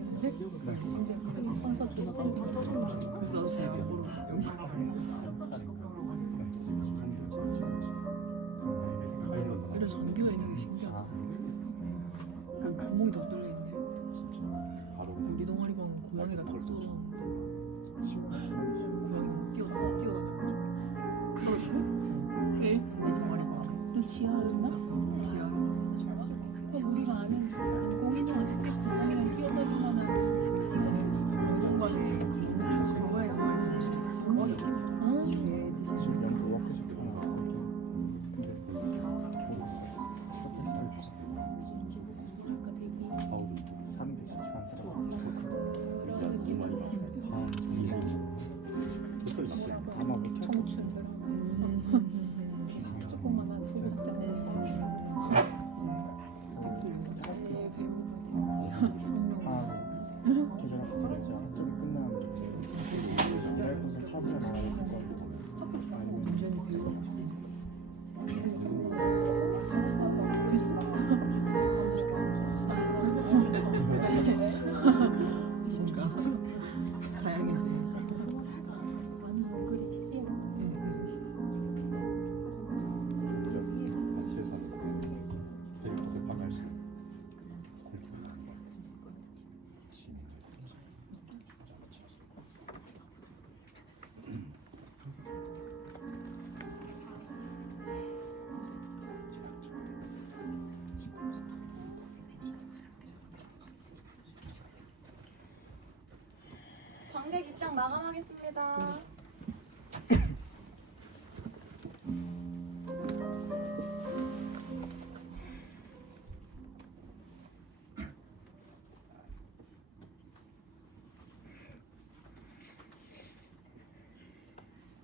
있었는데 콘서트 있을 때 그래서 제가 이런 전기가 있는 게 신기하다. 구멍이 더 뚫려 있네. 우리 동아리방 고양이가 다 뚫어졌는데 고양이 못 뛰어다녀가지고 떨어졌어. 왜? 내 동아리방 좀 지하였나? 지하. 우리가 아는 공인중한테 고양이랑 뛰어다닐 만한 지금 공간이 조그만한 소극장을 관객 입장 마감하겠습니다.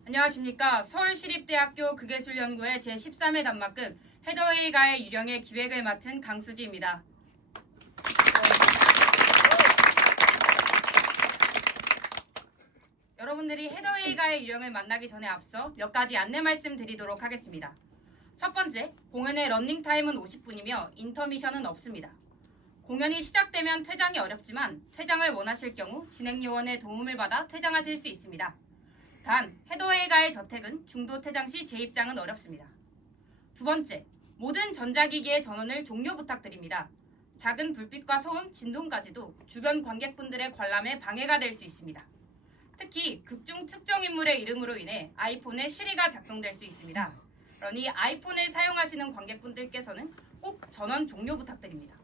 안녕하십니까. 서울시립대학교 극예술연구회 제13회 단막극 헤더웨이가의 유령의 기획을 맡은 강수지입니다. 여러분들이 헤더웨이가의 유령을 만나기 전에 앞서 몇 가지 안내 말씀드리도록 하겠습니다. 첫 번째, 공연의 러닝타임은 50분이며 인터미션은 없습니다. 공연이 시작되면 퇴장이 어렵지만 퇴장을 원하실 경우 진행요원의 도움을 받아 퇴장하실 수 있습니다. 단, 헤더웨이가의 저택은 중도 퇴장 시 재입장은 어렵습니다. 두 번째, 모든 전자기기의 전원을 종료 부탁드립니다. 작은 불빛과 소음, 진동까지도 주변 관객분들의 관람에 방해가 될 수 있습니다. 특히 극중 특정 인물의 이름으로 인해 아이폰에 시리가 작동될 수 있습니다. 그러니 아이폰을 사용하시는 관객분들께서는 꼭 전원 종료 부탁드립니다.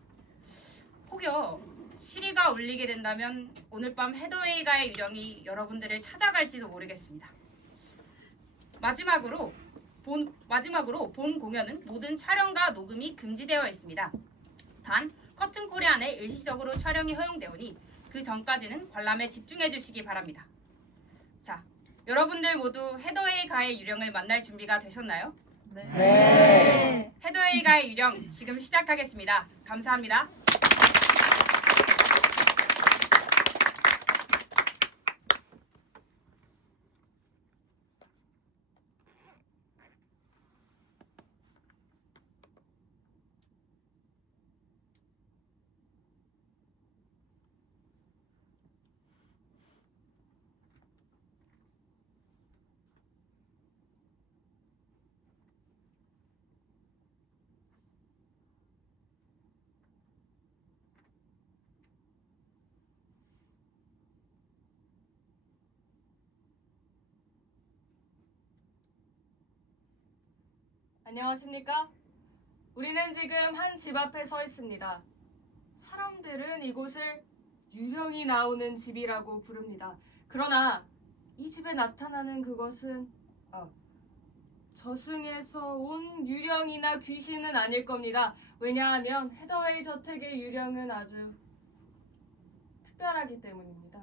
혹여 시리가 울리게 된다면 오늘 밤 헤더웨이가의 유령이 여러분들을 찾아갈지도 모르겠습니다. 마지막으로 본 공연은 모든 촬영과 녹음이 금지되어 있습니다. 단 커튼 코리아 안에 일시적으로 촬영이 허용되오니 그 전까지는 관람에 집중해 주시기 바랍니다. 자, 여러분들 모두 헤더웨이가의 유령을 만날 준비가 되셨나요? 네. 헤더웨이가의 유령 지금 시작하겠습니다. 감사합니다. 안녕하십니까? 우리는 지금 한 집 앞에 서 있습니다. 사람들은 이곳을 유령이 나오는 집이라고 부릅니다. 그러나 이 집에 나타나는 그것은 저승에서 온 유령이나 귀신은 아닐 겁니다. 왜냐하면 헤더웨이 저택의 유령은 아주 특별하기 때문입니다.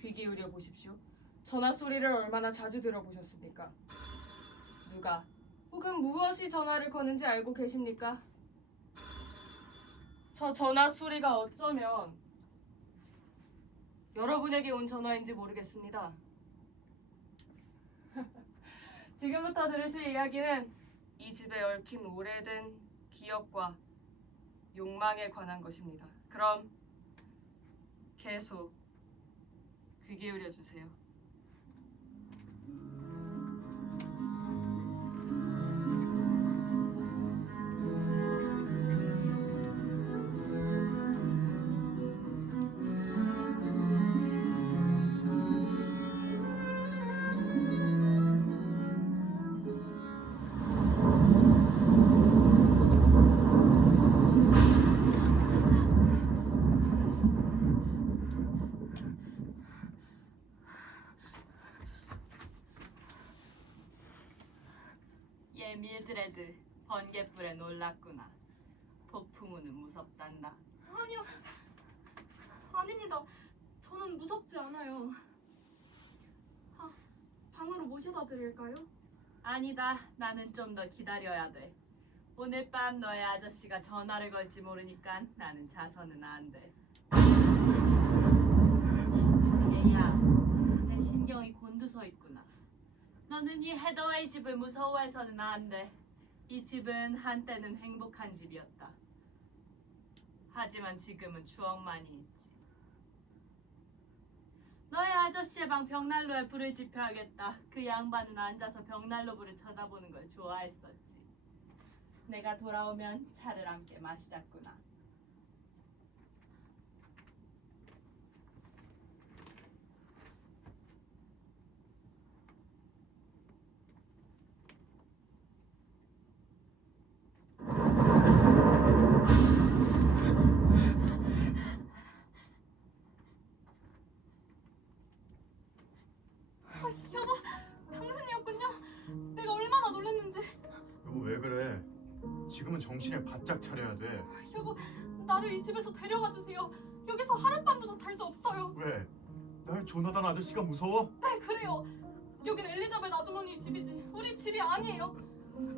귀 기울여 보십시오. 전화 소리를 얼마나 자주 들어보셨습니까? 누가 혹은 무엇이 전화를 거는지 알고 계십니까? 저 전화 소리가 어쩌면 여러분에게 온 전화인지 모르겠습니다. 지금부터 들으실 이야기는 이 집에 얽힌 오래된 기억과 욕망에 관한 것입니다. 그럼 계속 귀 기울여 주세요. 얘 밀드레드 번개불에 놀랐구나. 폭풍우는 무섭단다. 아니요, 아닙니다. 저는 무섭지 않아요. 방으로 모셔다 드릴까요? 아니다. 나는 좀 더 기다려야 돼. 오늘 밤 너의 아저씨가 전화를 걸지 모르니까 나는 자서는 안 돼. 얘야, 내 신경이 곤두서 있구나. 너는 이 헤더웨이 집을 무서워해서는 안 돼. 이 집은 한때는 행복한 집이었다. 하지만 지금은 추억만이 있지. 너의 아저씨의 방 벽난로에 불을 지펴야겠다. 그 양반은 앉아서 벽난로 불을 쳐다보는 걸 좋아했었지. 내가 돌아오면 차를 함께 마시자꾸나. 여보, 당신이었군요. 내가 얼마나 놀랐는지. 여보 왜 그래? 지금은 정신을 바짝 차려야 돼. 여보, 나를 이 집에서 데려가 주세요. 여기서 하룻밤도 더 잘 수 없어요. 왜? 날 조나단 아저씨가 무서워? 네, 그래요. 여긴 엘리자벳 아주머니 집이지 우리 집이 아니에요.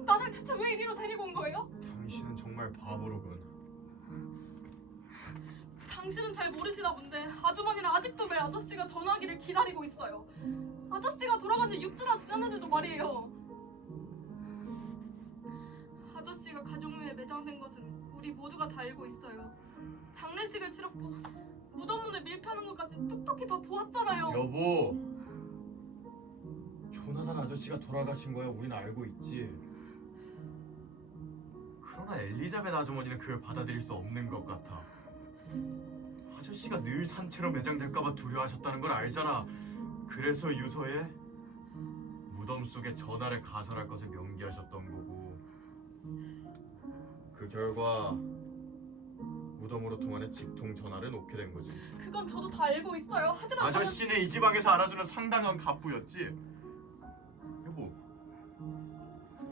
나를 대체 왜 이리로 데리고 온 거예요? 당신은 정말 바보로군. 당신은 잘 모르시나 본데 아주머니는 아직도 매일 아저씨가 전화하기를 기다리고 있어요. 아저씨가 돌아간 지 6주나 지났는데도 말이에요. 아저씨가 가족묘에 매장된 것은 우리 모두가 다 알고 있어요. 장례식을 치렀고 무덤 문을 밀펴는 것까지 똑똑히 다 보았잖아요. 여보, 조나단 아저씨가 돌아가신 거야 우린 알고 있지. 그러나 엘리자벳 아주머니는 그걸 받아들일 수 없는 것 같아. 아저씨가 늘 산채로 매장될까봐 두려워하셨다는 걸 알잖아. 그래서 유서에 무덤 속에 전하를 가설할 것을 명기하셨던 거고, 그 결과 무덤으로 통하는 직통 전화를 놓게 된 거지. 그건 저도 다 알고 있어요. 하지만 아저씨는 이 지방에서 알아주는 상당한 갑부였지. 여보,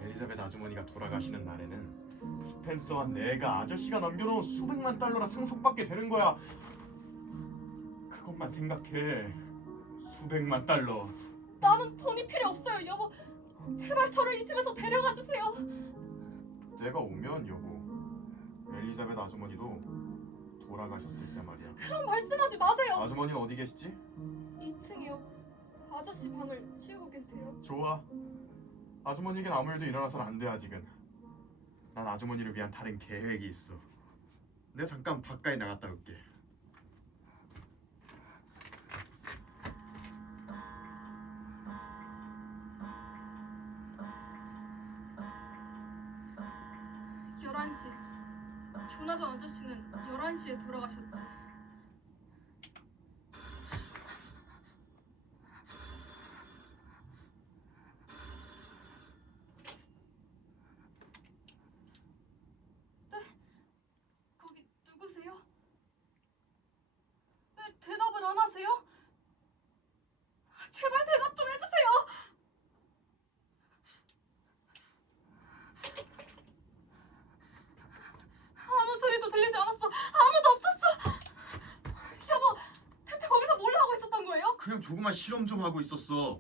엘리자벳 아주머니가 돌아가시는 날에는 스펜서와 내가 아저씨가 남겨놓은 수백만 달러나 상속받게 되는 거야. 그것만 생각해. 수백만 달러. 나는 돈이 필요 없어요, 여보. 제발 저를 이 집에서 데려가 주세요. 내가 오면 여보, 엘리자벳 아주머니도 돌아가셨을 때 말이야. 그럼 말씀하지 마세요. 아주머니는 어디 계시지? 2층이요. 아저씨 방을 치우고 계세요. 좋아. 아주머니에겐 아무 일도 일어나선 안 돼 아직은. 난 아주머니를 위한 다른 계획이 있어. 내가 잠깐 바깥에 나갔다 올게. 조나단 아저씨는 11시에 돌아가셨지. 네? 거기 누구세요? 왜 대답을 안 하세요? 제발 대답 좀 해주세요. 아무 소리도 들리지 않았어. 아무도 없었어. 여보, 대체 거기서 뭘 하고 있었던 거예요? 그냥 조그만 실험 좀 하고 있었어.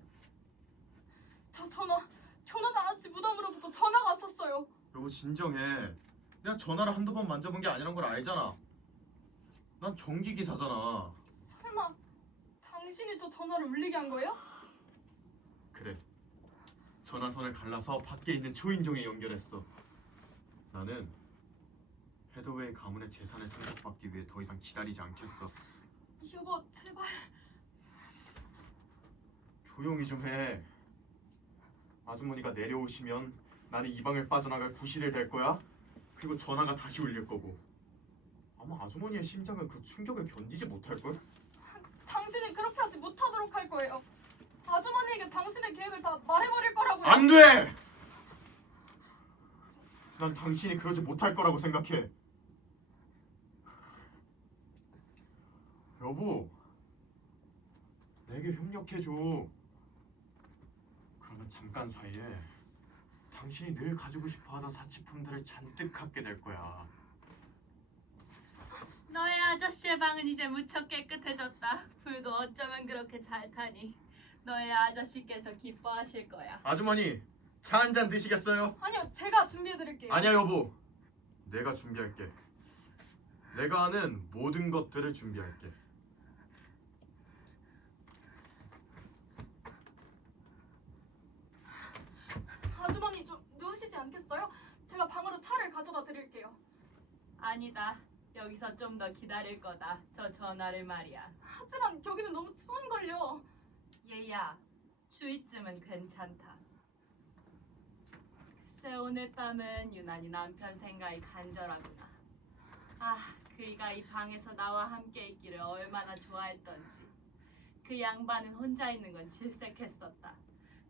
저 조나단 아저씨 무덤으로부터 전화가 왔었어요. 여보 진정해. 내가 전화를 한두 번 만져본 게 아니란 걸 알잖아. 난 전기 기사잖아. 설마 당신이 저 전화를 울리게 한 거예요? 그래. 전화선을 갈라서 밖에 있는 초인종에 연결했어. 나는 헤더웨이 가문의 재산을 상속받기 위해 더 이상 기다리지 않겠어. 여보, 제발. 조용히 좀 해. 아주머니가 내려오시면 나는 이 방을 빠져나갈 구실이 될 거야. 그리고 전화가 다시 울릴 거고. 아마 아주머니의 심장은 그 충격을 견디지 못할 걸. 당신이 그렇게 하지 못하도록 할 거예요. 아주머니에게 당신의 계획을 다 말해버릴 거라고요. 안 돼! 난 당신이 그러지 못할 거라고 생각해. 여보, 내게 협력해줘. 그러면 잠깐 사이에 당신이 늘 가지고 싶어하던 사치품들을 잔뜩 갖게 될 거야. 너의 아저씨의 방은 이제 무척 깨끗해졌다. 불도 어쩌면 그렇게 잘 타니. 너의 아저씨께서 기뻐하실 거야. 아주머니, 차 한 잔 드시겠어요? 아니요, 제가 준비해드릴게요. 아니야 여보, 내가 준비할게. 내가 아는 모든 것들을 준비할게. 아주머니 좀 누우시지 않겠어요? 제가 방으로 차를 가져다 드릴게요. 아니다. 여기서 좀 더 기다릴 거다. 저 전화를 말이야. 하지만 여기는 너무 추운걸요. 얘야, 주위쯤은 괜찮다. 글쎄 오늘 밤은 유난히 남편 생각이 간절하구나. 아, 그이가 이 방에서 나와 함께 있기를 얼마나 좋아했던지. 그 양반은 혼자 있는 건 질색했었다.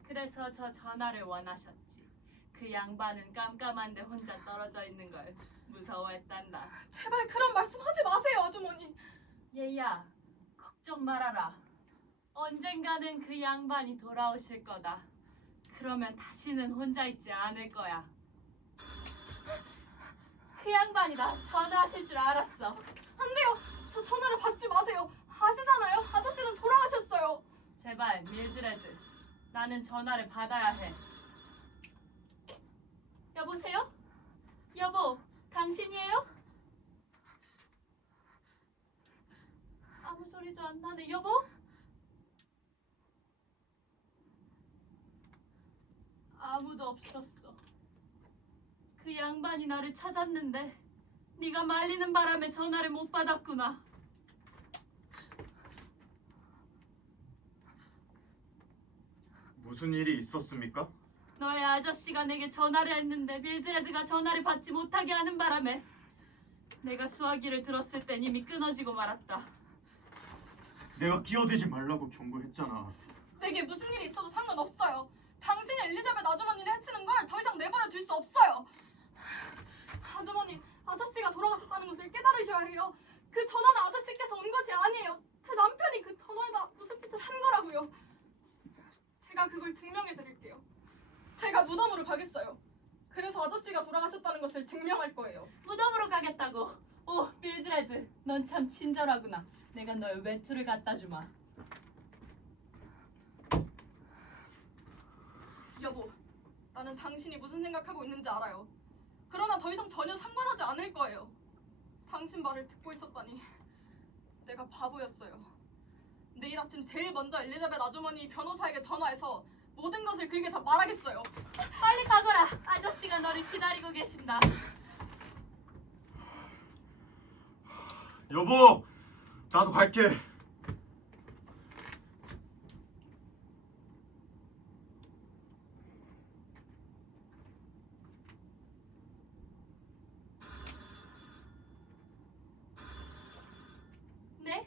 그래서 저 전화를 원하셨지. 그 양반은 깜깜한데 혼자 떨어져 있는 걸 무서워했단다. 제발 그런 말씀 하지 마세요, 아주머니. 얘야, 걱정 말아라. 언젠가는 그 양반이 돌아오실 거다. 그러면 다시는 혼자 있지 않을 거야. 그 양반이다. 전화하실 줄 알았어. 안 돼요. 저 전화를 받지 마세요. 아시잖아요. 아저씨는 돌아가셨어요. 제발 밀드레드, 나는 전화를 받아야 해. 여보세요? 여보, 당신이에요? 아무 소리도 안 나네. 여보? 아무도 없었어. 그 양반이 나를 찾았는데 네가 말리는 바람에 전화를 못 받았구나. 무슨 일이 있었습니까? 너의 아저씨가 내게 전화를 했는데 밀드레드가 전화를 받지 못하게 하는 바람에 내가 수화기를 들었을 땐 이미 끊어지고 말았다. 내가 끼어들지 말라고 경고했잖아. 내게 무슨 일이 있어도 상관없어요. 당신이 엘리자벳 아주머니를 해치는 걸 더 이상 내버려 둘 수 없어요. 아주머니, 아저씨가 돌아가셨다는 것을 깨달으셔야 해요. 그 전화는 아저씨께서 온 것이 아니에요. 제 남편이 그 전화에다 무슨 짓을 한 거라고요. 제가 그걸 증명해 드릴게요. 제가 무덤으로 가겠어요. 그래서 아저씨가 돌아가셨다는 것을 증명할 거예요. 무덤으로 가겠다고. 오, 밀드레드, 넌 참 친절하구나. 내가 너의 외투를 갖다 주마. 여보, 나는 당신이 무슨 생각하고 있는지 알아요. 그러나 더 이상 전혀 상관하지 않을 거예요. 당신 말을 듣고 있었다니 내가 바보였어요. 내일 아침 제일 먼저 엘리자벳 아주머니 변호사에게 전화해서 모든 것을 그에게 다 말하겠어요. 빨리 가거라. 아저씨가 너를 기다리고 계신다. 여보, 나도 갈게. 네?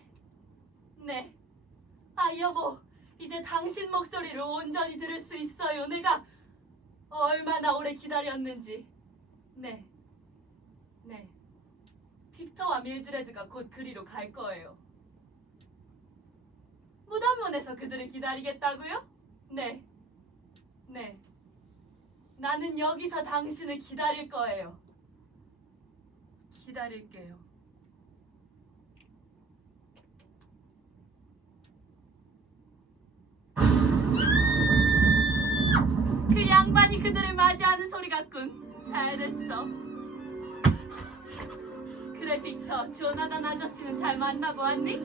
네. 아, 여보. 이제 당신 목소리를 온전히 들을 수 있어요. 내가 얼마나 오래 기다렸는지. 네. 네. 빅터와 밀드레드가 곧 그리로 갈 거예요. 무덤문에서 그들을 기다리겠다고요? 네. 네. 나는 여기서 당신을 기다릴 거예요. 기다릴게요. 그 양반이 그들을 맞이하는 소리 같군. 잘 됐어. 그래 빅터, 조나단 아저씨는 잘 만나고 왔니?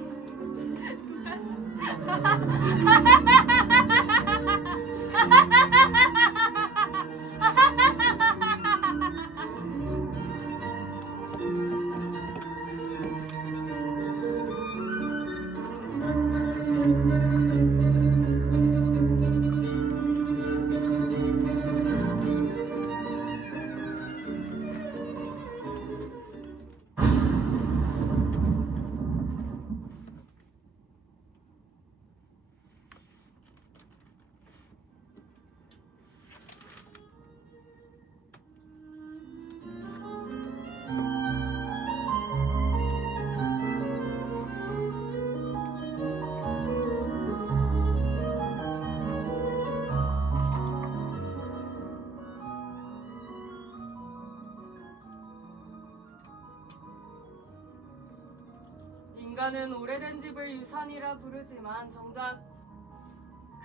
인간은 오래된 집을 유산이라 부르지만 정작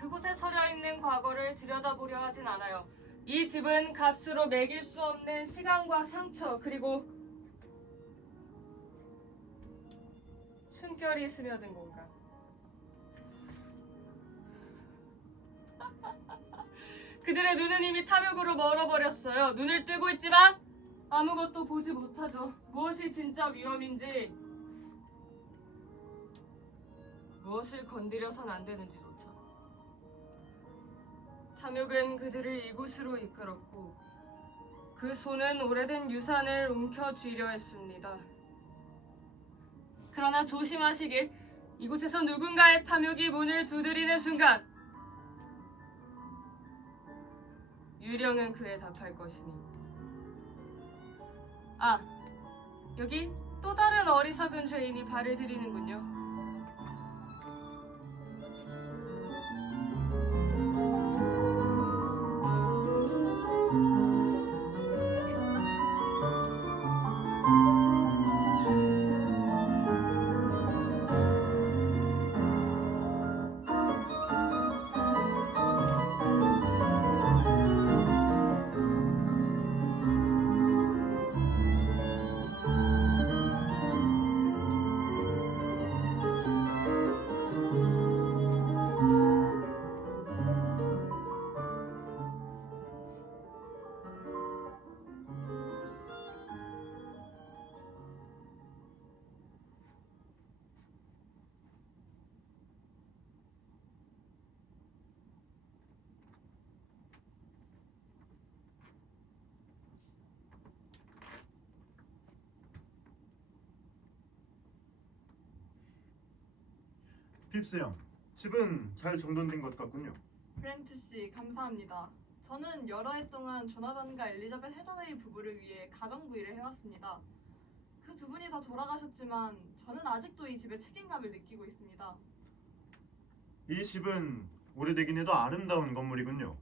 그곳에 서려 있는 과거를 들여다보려 하진 않아요. 이 집은 값으로 매길 수 없는 시간과 상처 그리고 숨결이 스며든 공간. 그들의 눈은 이미 탐욕으로 멀어버렸어요. 눈을 뜨고 있지만 아무것도 보지 못하죠. 무엇이 진짜 위험인지, 무엇을 건드려선 안 되는지조차. 탐욕은 그들을 이곳으로 이끌었고 그 손은 오래된 유산을 움켜쥐려 했습니다. 그러나 조심하시길. 이곳에서 누군가의 탐욕이 문을 두드리는 순간 유령은 그에 답할 것이니. 아, 여기 또 다른 어리석은 죄인이 발을 들이는군요. 핍스 형, 집은 잘 정돈된 것 같군요. 브렌트 씨, 감사합니다. 저는 여러 해 동안 조나단과 엘리자벳 헤더웨이 부부를 위해 가정부 일을 해왔습니다. 그 두 분이 다 돌아가셨지만 저는 아직도 이 집의 책임감을 느끼고 있습니다. 이 집은 오래되긴 해도 아름다운 건물이군요.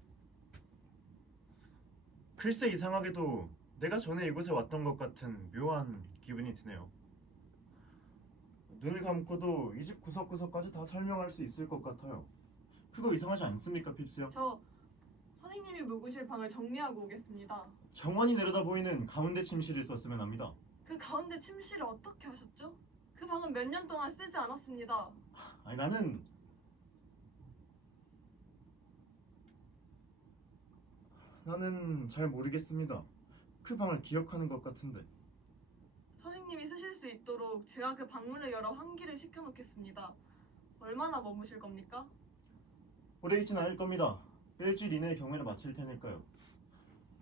글쎄 이상하게도 내가 전에 이곳에 왔던 것 같은 묘한 기분이 드네요. 눈을 감고도 이 집 구석구석까지 다 설명할 수 있을 것 같아요. 그거 이상하지 않습니까, 핍스 형? 저 선생님이 묵으실 방을 정리하고 오겠습니다. 정원이 내려다 보이는 가운데 침실을 썼으면 합니다. 그 가운데 침실을 어떻게 하셨죠? 그 방은 몇 년 동안 쓰지 않았습니다. 아니 나는 잘 모르겠습니다. 그 방을 기억하는 것 같은데. 선생님이 쓰실 수 있도록 제가 그 방문을 열어 환기를 시켜놓겠습니다. 얼마나 머무실 겁니까? 오래 있진 않을 겁니다. 일주일 이내에 경매를 마칠 테니까요.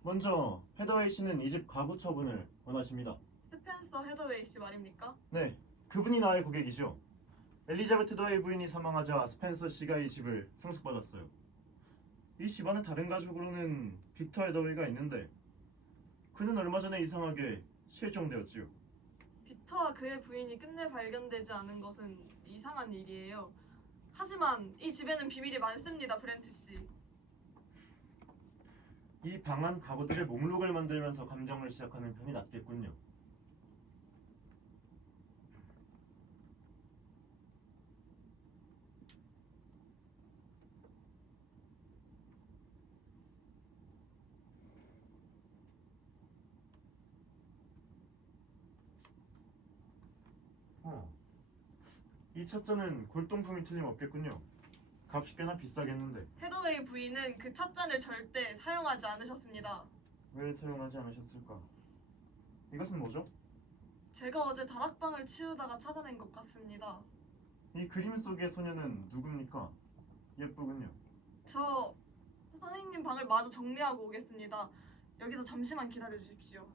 먼저 헤더웨이 씨는 이 집 가구 처분을 원하십니다. 스펜서 헤더웨이 씨 말입니까? 네, 그분이 나의 고객이죠. 엘리자베트 헤더웨이 부인이 사망하자 스펜서 씨가 이 집을 상속받았어요. 이 집안의 다른 가족으로는 빅터 헤더웨이가 있는데 그는 얼마 전에 이상하게 실종되었지요. 빅터와 그의 부인이 끝내 발견되지 않은 것은 이상한 일이에요. 하지만 이 집에는 비밀이 많습니다, 브렌트 씨. 이 방안 가구들의 목록을 만들면서 감정을 시작하는 편이 낫겠군요. 이 찻잔은 골동품이 틀림없겠군요. 값이 꽤나 비싸겠는데. 헤더웨이 부인은 그 찻잔을 절대 사용하지 않으셨습니다. 왜 사용하지 않으셨을까? 이것은 뭐죠? 제가 어제 다락방을 치우다가 찾아낸 것 같습니다. 이 그림 속의 소녀는 누굽니까? 예쁘군요. 저 선생님 방을 마저 정리하고 오겠습니다. 여기서 잠시만 기다려 주십시오.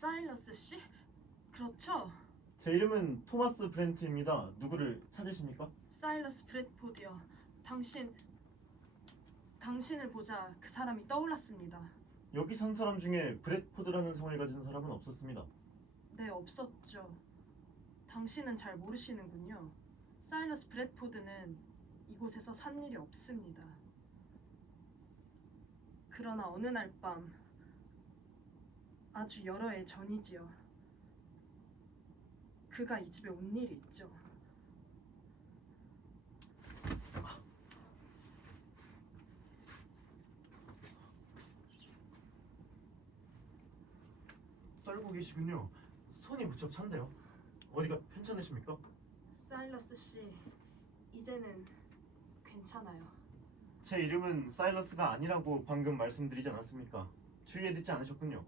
사일러스 씨? 그렇죠. 제 이름은 토마스 브렌트입니다. 누구를 찾으십니까? 사일러스 브래드포드요. 당신 당신을 보자 그 사람이 떠올랐습니다. 여기 산 사람 중에 브래드포드라는 성을 가진 사람은 없었습니다. 네, 없었죠. 당신은 잘 모르시는군요. 사일러스 브래드포드는 이곳에서 산 일이 없습니다. 그러나 어느 날 밤 아주 여러 해 전이지요. 그가 이 집에 온 일이 있죠. 떨고 계시군요. 손이 무척 찬데요. 어디가 괜찮으십니까? 사일러스 씨, 이제는 괜찮아요. 제 이름은 사일러스가 아니라고 방금 말씀드리지 않았습니까? 주의해 듣지 않으셨군요.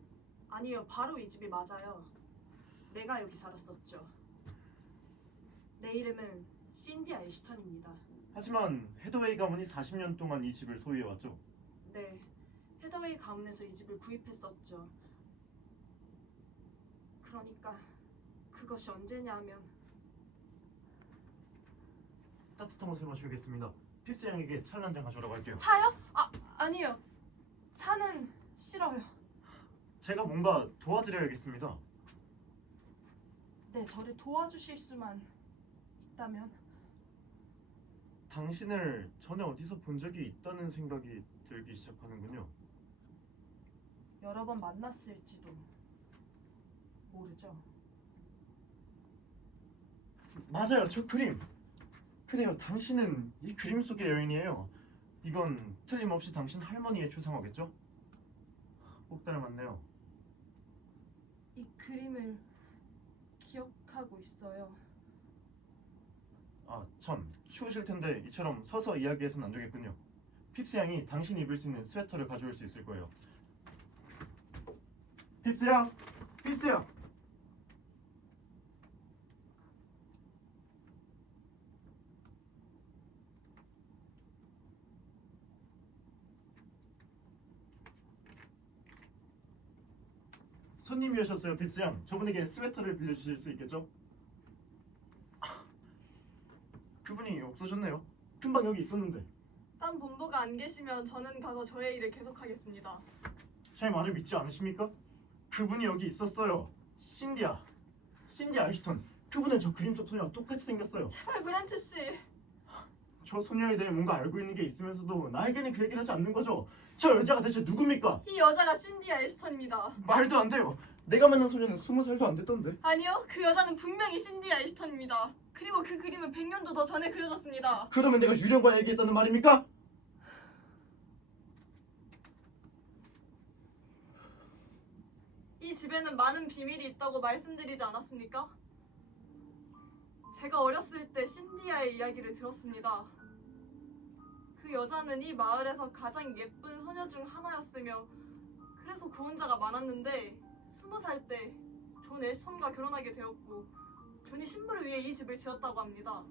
아니요, 바로 이 집이 맞아요. 내가 여기 살았었죠. 내 이름은 신디아 애쉬턴입니다. 하지만 헤더웨이 가문이 40년 동안 이 집을 소유해왔죠. 네, 헤더웨이 가문에서 이 집을 구입했었죠. 그러니까 그것이 언제냐 하면 따뜻한 것을 마셔야겠습니다. 핍스 양에게 차를 한 잔 가져오라고 할게요. 차요? 아니요. 차는 싫어요. 제가 뭔가 도와드려야겠습니다. 네, 저를 도와주실 수만 있다면. 당신을 전에 어디서 본 적이 있다는 생각이 들기 시작하는군요. 여러 번 만났을지도 모르죠. 맞아요, 저 그림. 그래요, 당신은 이 그림 속의 여인이에요. 이건 틀림없이 당신 할머니의 초상화겠죠? 꼭 닮았네요. 이 그림을 기억하고 있어요. 아, 참 추우실 텐데 이처럼 서서 이야기해서는 안 되겠군요. 핍스 양이 당신이 입을 수 있는 스웨터를 가져올 수 있을 거예요. 핍스 양! 핍스 양! 손님이 오셨어요, 핍스 양. 저분에게 스웨터를 빌려주실 수 있겠죠? 그분이 없어졌네요. 금방 여기 있었는데. 딴 본부가 안 계시면 저는 가서 저의 일을 계속하겠습니다. 제 말을 믿지 않으십니까? 그분이 여기 있었어요. 신디아 애쉬턴. 그분은 저 그림 속 소녀와 똑같이 생겼어요. 제발 브렌트 씨. 저 소녀에 대해 뭔가 알고 있는 게 있으면서도 나에게는 그 얘기를 하지 않는 거죠. 저 여자가 대체 누굽니까? 이 여자가 신디아 애쉬턴입니다. 말도 안 돼요. 내가 만난 소녀는 20살도 안 됐던데. 아니요, 그 여자는 분명히 신디아 애쉬턴입니다. 그리고 그 그림은 100년도 더 전에 그려졌습니다. 그러면 내가 유령과 얘기했다는 말입니까? 이 집에는 많은 비밀이 있다고 말씀드리지 않았습니까? 제가 어렸을 때 신디아의 이야기를 들었습니다. 그 여자는 이 마을에서 가장 예쁜 소녀 중 하나였으며 그래서 구원자가 많았는데 20살 때 존 애쉬턴과 결혼하게 되었고 존이 신부를 위해 이 집을 지었다고 합니다.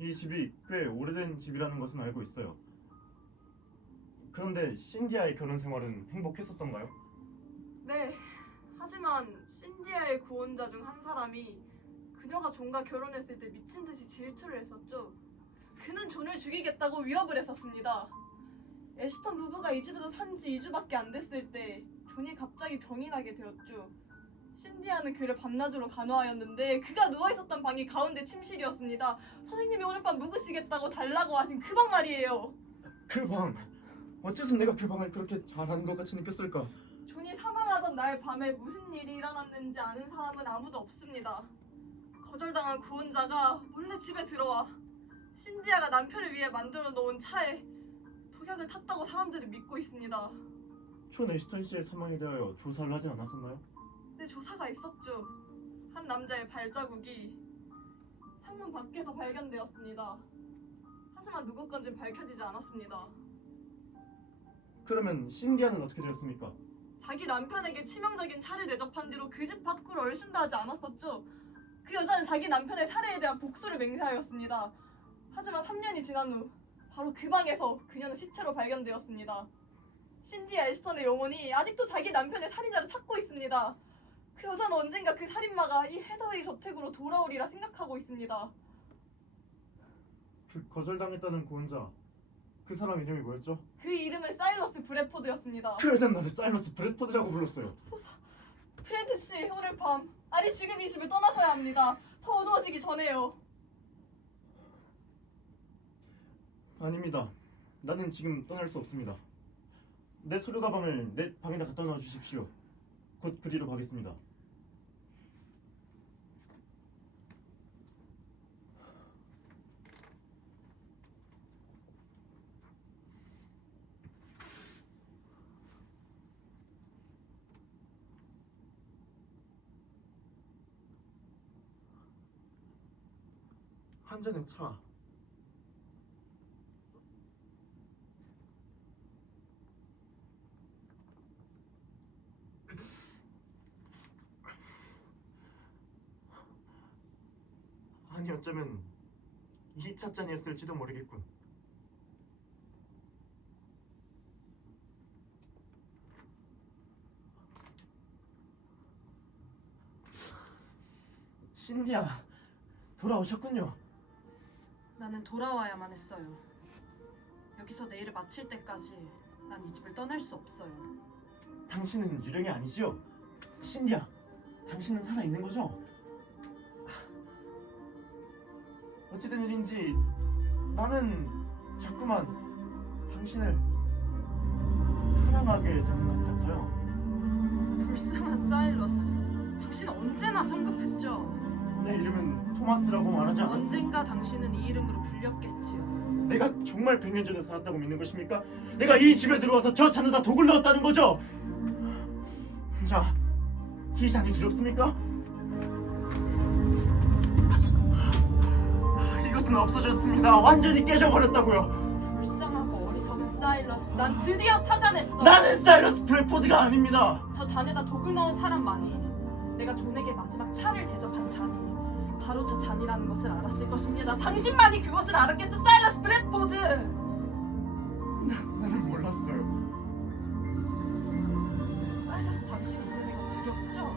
이 집이 꽤 오래된 집이라는 것은 알고 있어요. 그런데 신디아의 결혼 생활은 행복했었던가요? 네, 하지만 신디아의 구원자 중 한 사람이 그녀가 존과 결혼했을 때 미친 듯이 질투를 했었죠. 그는 존을 죽이겠다고 위협을 했었습니다. 애쉬턴 부부가 이 집에서 산 지 2주밖에 안 됐을 때 존이 갑자기 병이 나게 되었죠. 신디아는 그를 밤낮으로 간호하였는데 그가 누워있었던 방이 가운데 침실이었습니다. 선생님이 오늘 밤 묵으시겠다고 달라고 하신 그 방 말이에요. 그 방. 어째서 내가 그 방을 그렇게 잘하는 것 같이 느꼈을까? 존이 사망하던 날 밤에 무슨 일이 일어났는지 아는 사람은 아무도 없습니다. 거절당한 구원자가 몰래 집에 들어와 신디아가 남편을 위해 만들어 놓은 차에 독약을 탔다고 사람들이 믿고 있습니다. 존 애쉬턴 씨의 사망에 대하여 조사를 하진 않았었나요? 네, 조사가 있었죠. 한 남자의 발자국이 창문 밖에서 발견되었습니다. 하지만 누구 건진 밝혀지지 않았습니다. 그러면 신디아는 어떻게 되었습니까? 자기 남편에게 치명적인 차를 대접한 뒤로 그 집 밖으로 얼씬도 하지 않았었죠. 그 여자는 자기 남편의 살해에 대한 복수를 맹세하였습니다. 하지만 3년이 지난 후 바로 그 방에서 그녀는 시체로 발견되었습니다. 신디아 애쉬턴의 영혼이 아직도 자기 남편의 살인자를 찾고 있습니다. 그 여자는 언젠가 그 살인마가 이 헤더웨이 저택으로 돌아오리라 생각하고 있습니다. 그 거절당했다는 구원자, 그 사람 이름이 뭐였죠? 그 이름은 사일러스 브래포드였습니다. 그 여자는 나를 사일러스 브래포드라고 불렀어요. 프렌트 씨, 오늘 밤, 아니 지금 이 집을 떠나셔야 합니다. 더 어두워지기 전에요. 아닙니다. 나는 지금 떠날 수 없습니다. 내 소료 가방을 내 방에다 갖다 놓아 주십시오. 곧 그리로 가겠습니다. 한 잔의 차. 아니 어쩌면 2차 잔이었을지도 모르겠군. 신디야, 돌아오셨군요. 나는 돌아와야만 했어요. 여기서 내일을 마칠 때까지 난 이 집을 떠날 수 없어요. 당신은 유령이 아니지요? 신디야, 당신은 살아있는 거죠? 어찌된 일인지 나는 자꾸만 당신을 사랑하게 되는 것 같아요. 불쌍한 사일러스. 당신은 언제나 성급했죠. 내 이름은 토마스라고 말하지 않았어? 언젠가 당신은 이 이름으로 불렸겠지요. 내가 정말 100년 전에 살았다고 믿는 것입니까? 내가 이 집에 들어와서 저 잔에다 독을 넣었다는 거죠? 자, 이 잔이 두렵습니까? 이것은 없어졌습니다. 완전히 깨져버렸다고요. 불쌍하고 어리석은 사일러스. 난 드디어 찾아냈어. 나는 사이러스 브래포드가 아닙니다. 저 잔에다 독을 넣은 사람만이, 내가 존에게 마지막 차를 대접한 잔이 바로 저 잔이라는 것을 알았을 것입니다. 당신만이 그것을 알았겠죠, 사일러스 브래포드. 나는 몰랐어요. 사일러스, 당신이 이제 내가 두렵죠?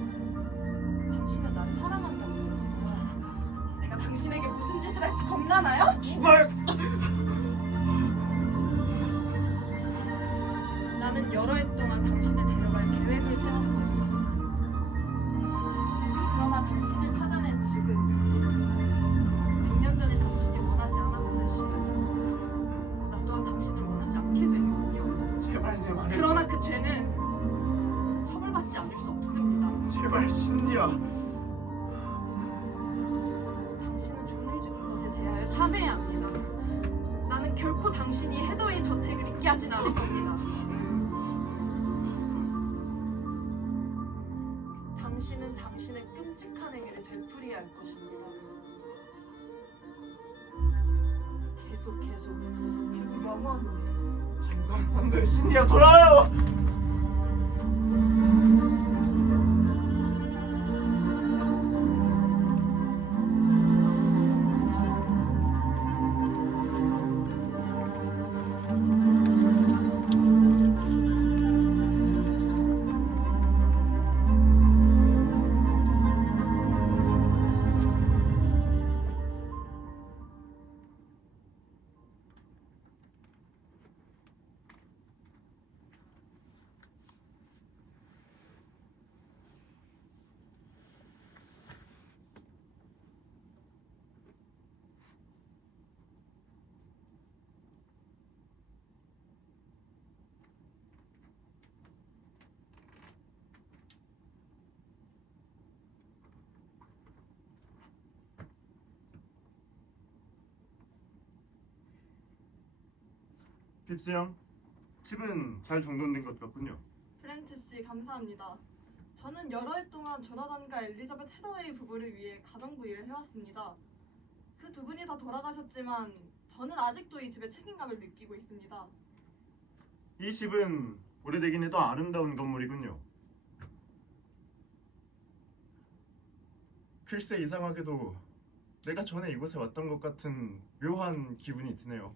당신은 나를 사랑한다고 그랬어요. 내가 당신에게 무슨 짓을 할지 겁나나요? 이발! 나는 여러 해 동안 당신을 데려갈 계획을 세웠어요. 그러나 당신을 찾아낸 지금, 100년 전에 당신이 원하지 않았듯이 나 또한 당신을 원하지 않게 되는군요. 제발 내 말에. 그러나 그 죄는 처벌받지 않을 수 없습니다. 제발 신디야. 당신은 존을 죽인 것에 대하여 참회해야 합니다. 나는 결코 당신이 헤더의 저택을 잊게 하진 않을 겁니다. 당신은 당신의 끔찍한 행위를 되풀이해야 할 것입니다. 계속 그리고 영원히. 안돼, 신디야 돌아와요. 빕스 형, 집은 잘 정돈된 것 같군요. 프렌트 씨, 감사합니다. 저는 여러 해 동안 조나단과 엘리자벳 헤더웨이 부부를 위해 가정부 일을 해왔습니다. 그 두 분이 다 돌아가셨지만 저는 아직도 이 집의 책임감을 느끼고 있습니다. 이 집은 오래되긴 해도 아름다운 건물이군요. 글쎄, 이상하게도 내가 전에 이곳에 왔던 것 같은 묘한 기분이 드네요.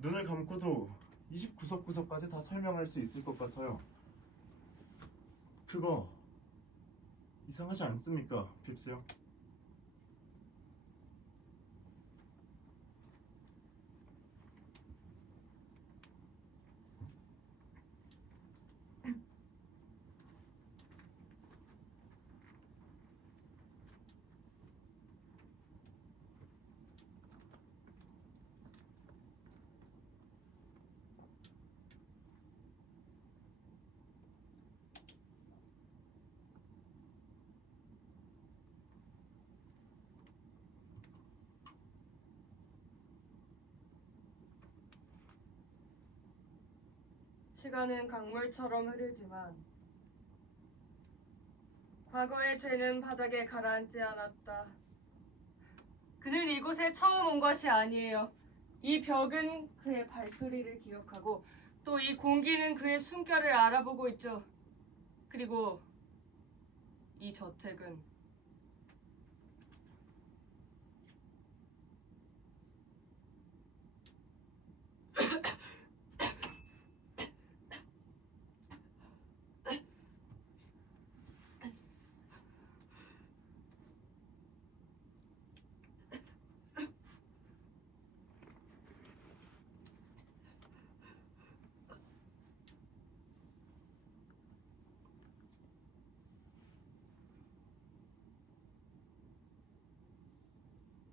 눈을 감고도 이 집 구석구석까지 다 설명할 수 있을 것 같아요. 그거 이상하지 않습니까, 빕스 형? 시간은 강물처럼 흐르지만 과거의 죄는 바닥에 가라앉지 않았다. 그는 이곳에 처음 온 것이 아니에요. 이 벽은 그의 발소리를 기억하고 또 이 공기는 그의 숨결을 알아보고 있죠. 그리고 이 저택은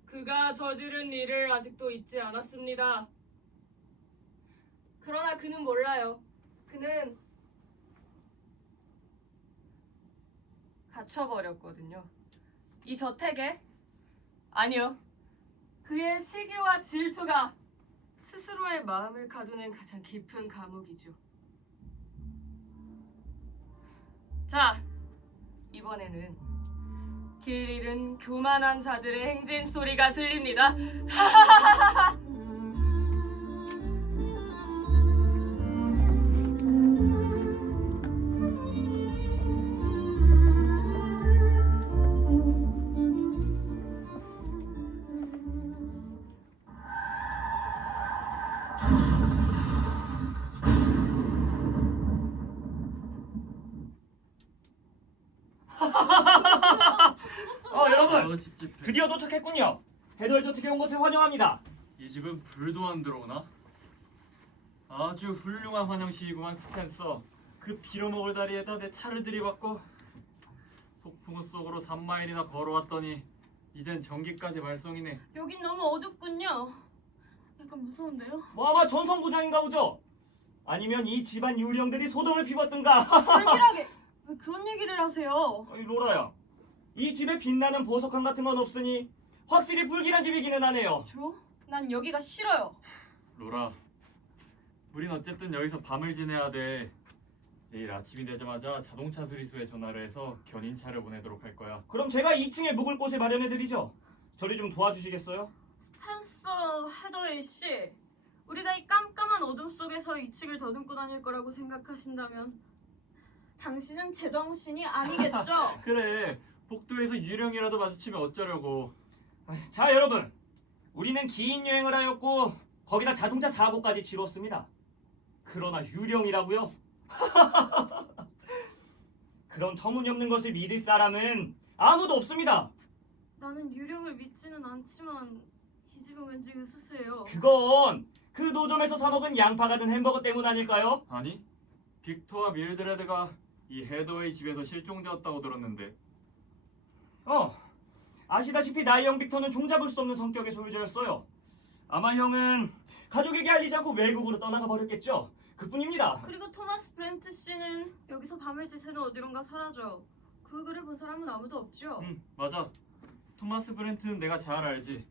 그가 저지른 일을 아직도 잊지 않았습니다. 그러나 그는 몰라요. 그는 갇혀버렸거든요. 이 저택에? 아니요. 그의 시기와 질투가 스스로의 마음을 가두는 가장 깊은 감옥이죠. 자, 이번에는 길 잃은 교만한 자들의 행진 소리가 들립니다. 여러분 드디어 도착했군요. 헤더의 저택에 온 것을 환영합니다. 이 집은 불도 안 들어오나? 아주 훌륭한 환영식이구만 스펜서. 그 빌어먹을 다리에다 내 차를 들이받고 폭풍우 속으로 3마일이나 걸어왔더니 이젠 전기까지 말썽이네. 여긴 너무 어둡군요. 약간 무서운데요? 뭐 아마 전성부장인가 보죠. 아니면 이 집안 유령들이 소동을 피웠던가. 불길하게 왜 그런 얘기를 하세요? 아니 로라야, 이 집에 빛나는 보석함 같은 건 없으니 확실히 불길한 집이기는 하네요. 저? 난 여기가 싫어요. 로라, 우린 어쨌든 여기서 밤을 지내야 돼. 내일 아침이 되자마자 자동차 수리소에 전화를 해서 견인차를 보내도록 할 거야. 그럼 제가 2층에 묵을 곳을 마련해드리죠. 저리 좀 도와주시겠어요? 스펜서 헤더웨이 씨, 우리가 이 깜깜한 어둠 속에서 2층을 더듬고 다닐 거라고 생각하신다면 당신은 제정신이 아니겠죠? 그래, 복도에서 유령이라도 마주치면 어쩌려고. 자 여러분, 우리는 긴 여행을 하였고 거기다 자동차 사고까지 치렀습니다. 그러나 유령이라고요? 그런 터무니없는 것을 믿을 사람은 아무도 없습니다. 나는 유령을 믿지는 않지만 이 집은 왠지 으스스해요. 그건 그 노점에서 사 먹은 양파 같은 햄버거 때문 아닐까요? 아니, 빅토와 밀드레드가 이 헤더웨이 집에서 실종되었다고 들었는데. 아시다시피 나의 형 빅터는 종잡을 수 없는 성격의 소유자였어요. 아마 형은 가족에게 알리지 않고 외국으로 떠나가 버렸겠죠. 그뿐입니다. 그리고 토마스 브렌트 씨는 여기서 밤을 지새는 어디론가 사라져. 그 글을 본 사람은 아무도 없죠. 맞아. 토마스 브렌트는 내가 잘 알지.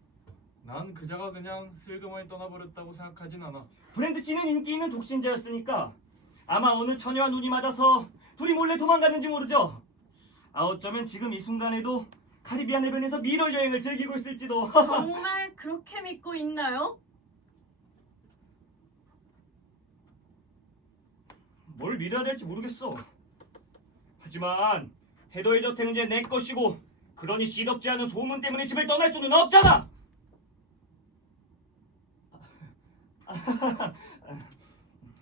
난 그자가 그냥 슬그머니 떠나버렸다고 생각하진 않아. 브렌트 씨는 인기 있는 독신자였으니까 아마 어느 처녀와 눈이 맞아서 둘이 몰래 도망갔는지 모르죠. 어쩌면 지금 이 순간에도 카리비안 해변에서 미럴 여행을 즐기고 있을지도. 정말 그렇게 믿고 있나요? 뭘 믿어야 될지 모르겠어. 하지만 헤더의 저택은 이제 내 것이고 그러니 시덥지 않은 소문 때문에 집을 떠날 수는 없잖아.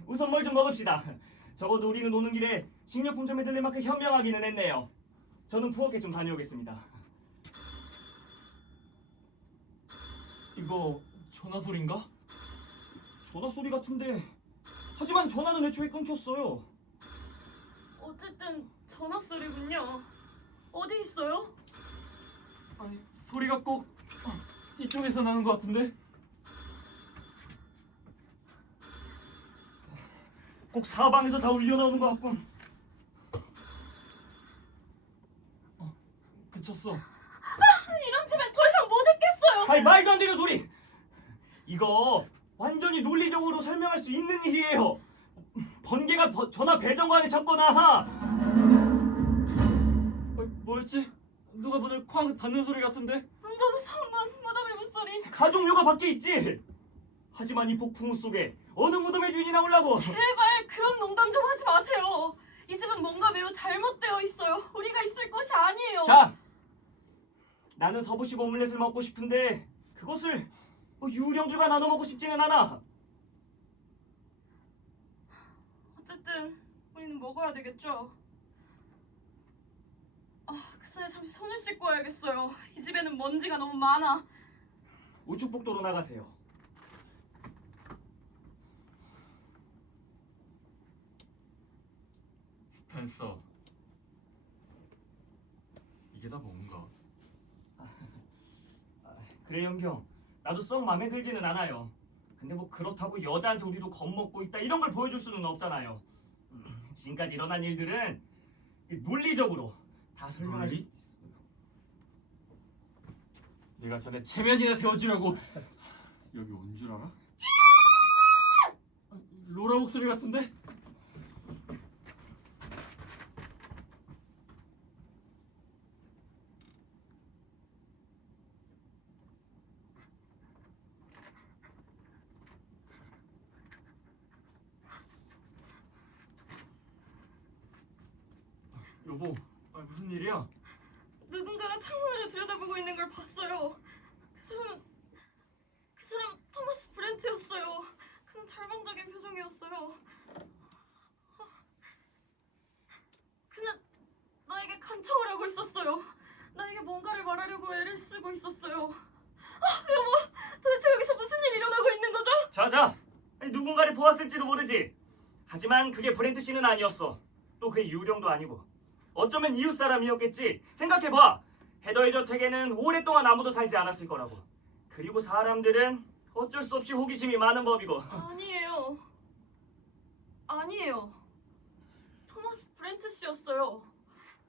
우선 뭘 좀 먹읍시다. 적어도 우리는 오는 길에 식료품점에 들릴 만큼 현명하기는 했네요. 저는 부엌에 좀 다녀오겠습니다. 이거 전화 소린가? 전화 소리 같은데. 하지만 전화는 애초에 끊겼어요. 어쨌든 전화 소리군요. 어디 있어요? 아니, 소리가 꼭 이쪽에서 나는 것 같은데? 꼭 사방에서 다 울려 나오는 것 같군. 그쳤어. 이런 집엔 더 이상 못 있겠어요. 아이 말도 안 되는 소리. 이거 완전히 논리적으로 설명할 수 있는 일이에요. 번개가 전화 배정관에 쳤거나. 뭐였지? 누가 문을 쾅 닫는 소리 같은데? 너무 성만 마담의 목소리. 가족묘가 밖에 있지. 하지만 이 폭풍우 속에 어느 무덤의 주인이 나오려고. 제발 그런 농담 좀 하지 마세요. 이 집은 뭔가 매우 잘못되어 있어요. 우리가 있을 곳이 아니에요. 자, 나는 서부식 오믈렛을 먹고 싶은데 그것을 유령들과 나눠 먹고 싶지는 않아. 어쨌든 우리는 먹어야 되겠죠. 그 전에 잠시 손을 씻고 와야겠어요. 이 집에는 먼지가 너무 많아. 우측복도로 나가세요. 스펜서, 이게 다 뭔가? 그래 영경, 나도 썩 마음에 들지는 않아요. 근데 뭐 그렇다고 여자한테 우리도 겁먹고 있다 이런 걸 보여줄 수는 없잖아요. 지금까지 일어난 일들은 논리적으로 다 설명할 수 논리? 있어요. 내가 전에 체면이나 세워주려고 여기 온 줄 알아? 로라 목소리 같은데? 여보, 무슨 일이야? 누군가가 창문으로 들여다보고 있는 걸 봤어요. 그 사람은 토마스 브렌트였어요. 그는 절망적인 표정이었어요. 그는 나에게 간청을 하고 있었어요. 나에게 뭔가를 말하려고 애를 쓰고 있었어요. 여보, 도대체 여기서 무슨 일이 일어나고 있는 거죠? 자자, 누군가를 보았을지도 모르지. 하지만 그게 브렌트 씨는 아니었어. 또 그의 유령도 아니고. 어쩌면 이웃 사람이었겠지. 생각해봐. 헤더의 저택에는 오랫동안 아무도 살지 않았을 거라고. 그리고 사람들은 어쩔 수 없이 호기심이 많은 법이고. 아니에요. 토마스 브렌트 씨였어요.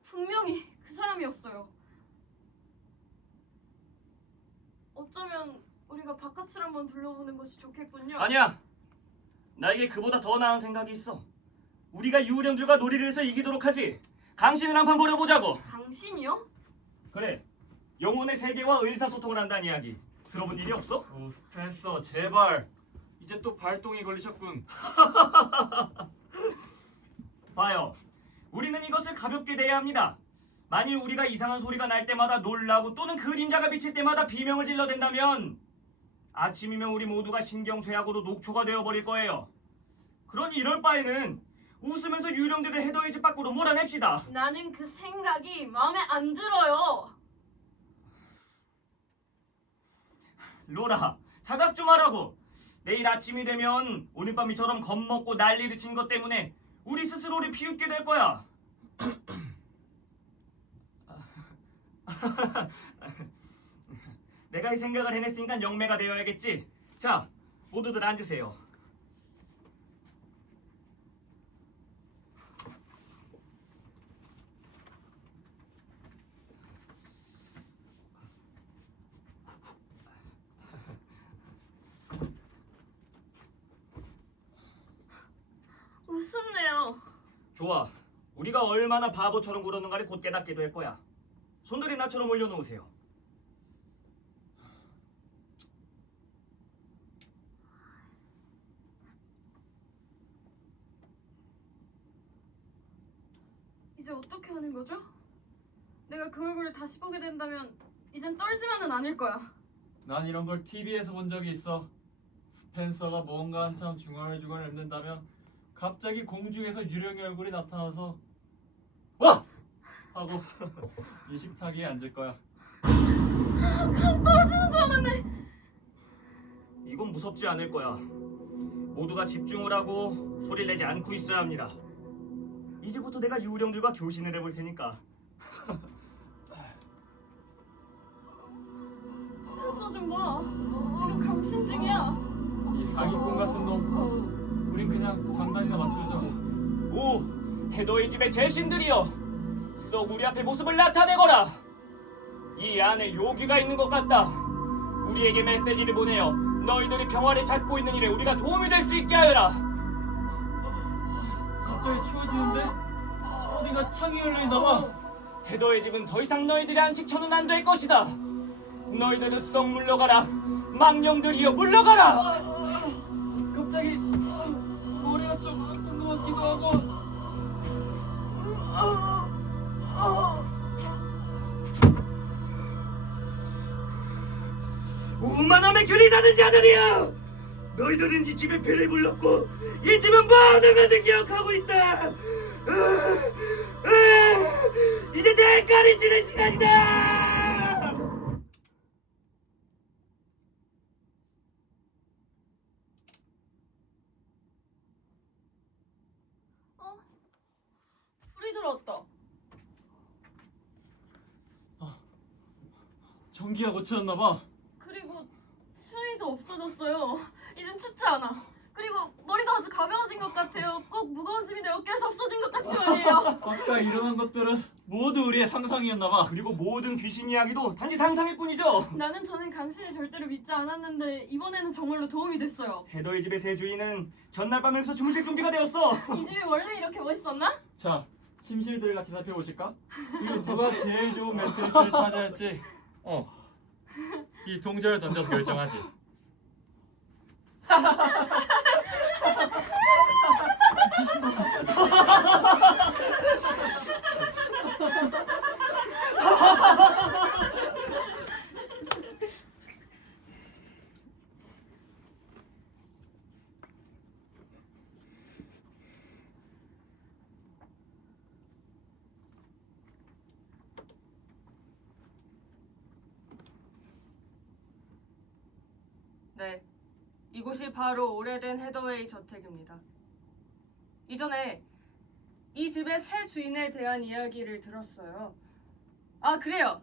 분명히 그 사람이었어요. 어쩌면 우리가 바깥을 한번 둘러보는 것이 좋겠군요. 아니야. 나에게 그보다 더 나은 생각이 있어. 우리가 유령들과 놀이를 해서 이기도록 하지. 강신을 한판 벌여보자고. 당신이요? 그래. 영혼의 세계와 의사소통을 한다는 이야기. 들어본 일이 없어? 오, 스펜서, 제발. 이제 또 발동이 걸리셨군. 봐요. 우리는 이것을 가볍게 대해야 합니다. 만일 우리가 이상한 소리가 날 때마다 놀라고 또는 그림자가 비칠 때마다 비명을 질러댄다면 아침이면 우리 모두가 신경쇠약으로 녹초가 되어버릴 거예요. 그러니 이럴 바에는 웃으면서 유령들을 헤더의 집 밖으로 몰아냅시다. 나는 그 생각이 마음에 안 들어요. 로라, 자각 좀 하라고. 내일 아침이 되면 오늘 밤이처럼 겁먹고 난리를 친 것 때문에 우리 스스로를 비웃게 될 거야. 내가 이 생각을 해냈으니까 영매가 되어야겠지. 자, 모두들 앉으세요. 무섭네요. 좋아. 우리가 얼마나 바보처럼 굴었는가를 곧 깨닫게 될 거야. 손들이 나처럼 올려놓으세요. 이제 어떻게 하는 거죠? 내가 그 얼굴을 다시 보게 된다면 이젠 떨지만은 않을 거야. 난 이런 걸 TV에서 본 적이 있어. 스펜서가 무언가 한참 중얼중얼 읊는다면 갑자기 공중에서 유령의 얼굴이 나타나서 와! 하고 이 식탁 위에 앉을 거야. 떨어지는 줄 알았네. 이건 무섭지 않을 거야. 모두가 집중을 하고 소리를 내지 않고 있어야 합니다. 이제부터 내가 유령들과 교신을 해볼 테니까. 스펜서 좀 봐. 지금 강신 중이야. 이 사기꾼 같은 놈. 우린 그냥 장단이나 맞추자. 오, 헤더의 집의 제신들이여, 썩 우리 앞에 모습을 나타내거라. 이 안에 요기가 있는 것 같다. 우리에게 메시지를 보내어 너희들이 평화를 찾고 있는 일에 우리가 도움이 될 수 있게 하여라. 갑자기 추워지는데? 어디가 창이 열려 있나 봐. 헤더의 집은 더 이상 너희들의 안식처는 안 될 것이다. 너희들은 썩 물러가라. 망령들이여 물러가라. 갑자기 머리가 좀 아픈 것 같기도 하고. 오만함에 균이 나는 자들이여! 너희들은 이 집에 피를 불렀고 이 집은 모든 것을 기억하고 있다. 이제 대가를 치는 시간이다. 불이 들어왔다. 전기가 고쳐졌나 봐. 그리고 추위도 없어졌어요. 이젠 춥지 않아. 그리고 머리도 아주 가벼워진 것 같아요. 꼭 무거운 짐이 내 어깨에서 없어진 것 같이 말이에요. 아까 일어난 것들은 모두 우리의 상상이었나 봐. 그리고 모든 귀신 이야기도 단지 상상일 뿐이죠. 나는 전엔 강신을 절대로 믿지 않았는데 이번에는 정말로 도움이 됐어요. 헤더의 집의 새 주인은 전날 밤에 여기서 주무실 준비가 되었어. 이 집이 원래 이렇게 멋있었나? 자, 심실들 같이 살펴보실까? 그리고 누가 제일 좋은 매트리스를 차지할지 이 동전을 던져서 결정하지. 네, 이곳이 바로 오래된 헤더웨이 저택입니다. 이전에 이 집의 새 주인에 대한 이야기를 들었어요. 아, 그래요.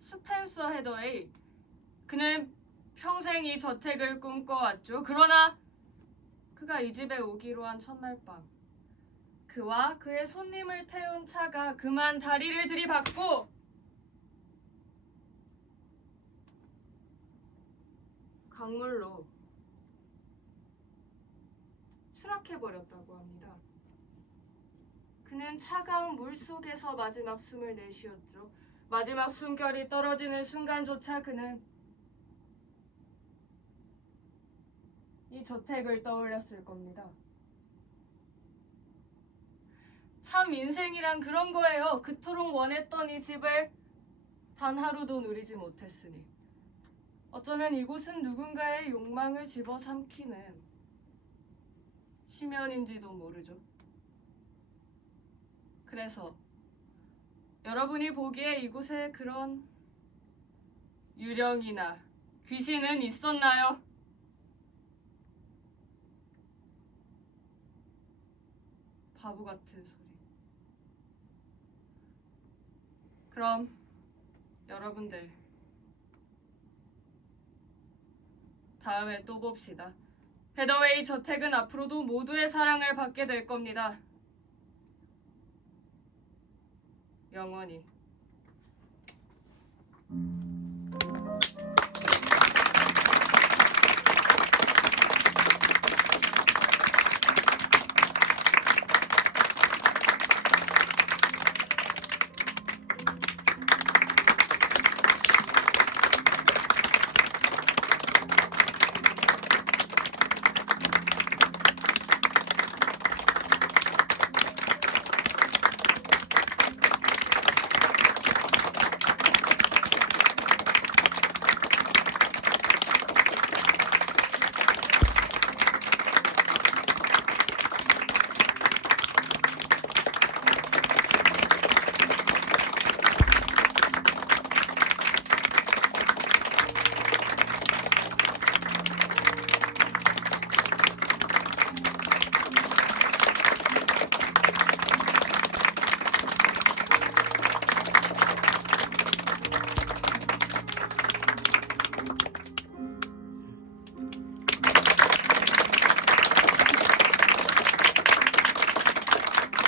스펜서 헤더웨이. 그는 평생 이 저택을 꿈꿔왔죠. 그러나 그가 이 집에 오기로 한 첫날 밤, 그와 그의 손님을 태운 차가 그만 다리를 들이받고 강물로 추락해버렸다고 합니다. 그는 차가운 물 속에서 마지막 숨을 내쉬었죠. 마지막 숨결이 떨어지는 순간조차 그는 이 저택을 떠올렸을 겁니다. 참 인생이란 그런 거예요. 그토록 원했던 이 집을 단 하루도 누리지 못했으니 어쩌면 이곳은 누군가의 욕망을 집어삼키는 심연인지도 모르죠. 그래서 여러분이 보기에 이곳에 그런 유령이나 귀신은 있었나요? 바보 같은 소리. 그럼 여러분들 다음에 또 봅시다. 헤더웨이 저택은 앞으로도 모두의 사랑을 받게 될 겁니다. 영원히.